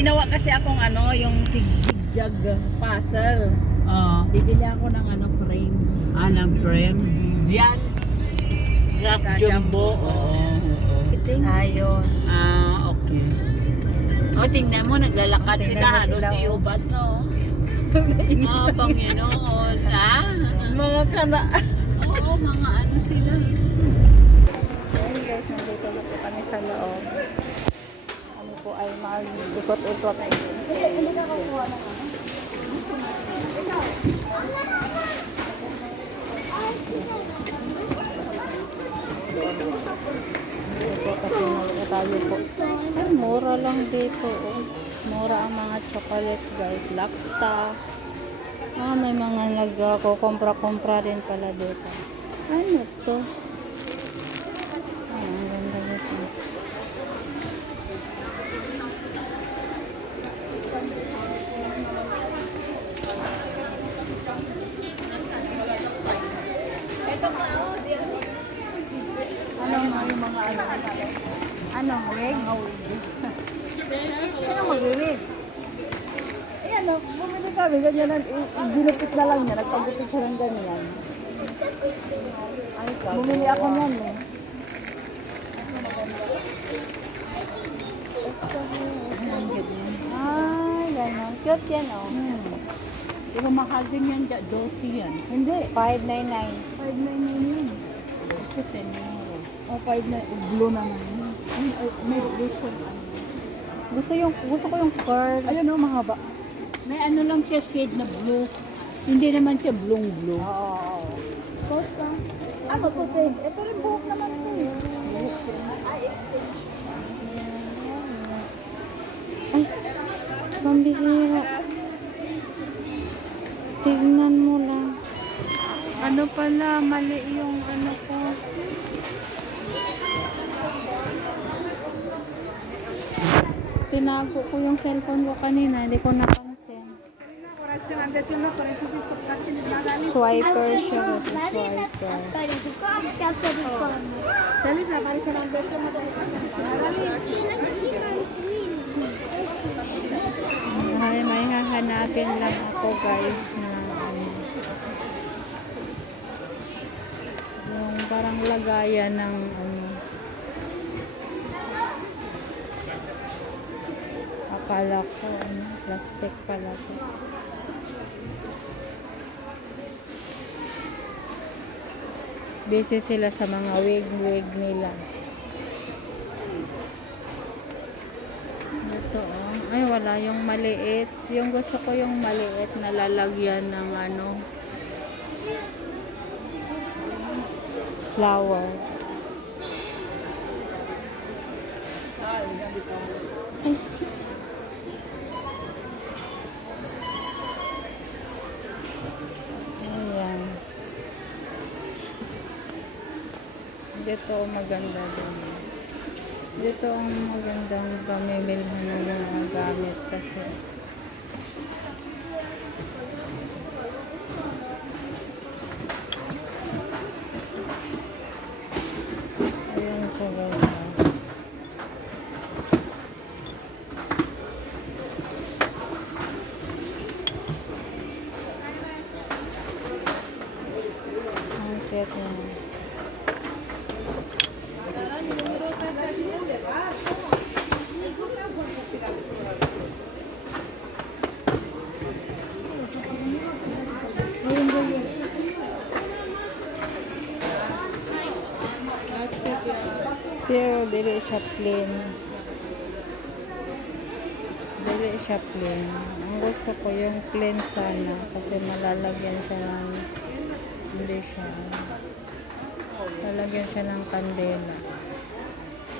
ginawa kasi akong ano, yung zigzag puzzle. Oo. Bibili ako ng ano, frame. Ng frame. Diyan. Rock Sa Jumbo. Jumbo. Oo. Ayun. Okay. O, tingnan mo, naglalakad Tingnan sila. mo Halos sila, oh. iubad, no? Panginoon. Mga kana. Oo, mga ano sila. Ayun guys, nandito na po kami sa loob. Kami po ay mag-ikot-ikot. Hindi ka kukuha na kami. Dito kasi tayo po. Ay, mura lang dito. Oh. Mura ang mga chocolate guys. Lacta. May mga nagkukumpra-kumpra rin pala dito. Ano to? Ang ganda guys. Ano mga ano? Ano? Wig? Sino mag-wig? Ayan o, bumili kami, ganyan, ginupit na lang niya, nagpagupit siya ng ganyan. Bumili ako niyan eh. Ay, gano'n. Cute yan o. Pero mahal din yan, Doti yan. Hindi. 599. 599 yan. Ito 10 euro. O, 599. Blue naman. May different Gusto ko yung curl. Ayun o, mahaba. May ano lang siya shade na blue. Hindi naman siya blue. Oo. Costa. Puti. Ito rin buhok naman ito eh. Ay, extension. Ay, pambihira. Tignan mo lang. Ano pala, mali yung ano ko. Tinago ko yung cellphone ko kanina, hindi ko napansin. Swiper siya kasi swiper. May hahanapin lang ako guys na yung parang lagayan ng akala ko plastic pala to. Busy sila sa mga wig nila. Ito ay wala yung maliit. Yung gusto ko yung maliit na lalagyan ng ano, flower. Ay. Ayan. Dito maganda din. Dito ang magandang pamimilhan ng mga gamit kasi ayan siya guys. Ang cute niya. Pero dili siya plain. Dili siya plain. Ang gusto ko yung plain sana kasi malalagyan siya ng lalagyan siya ng kandela.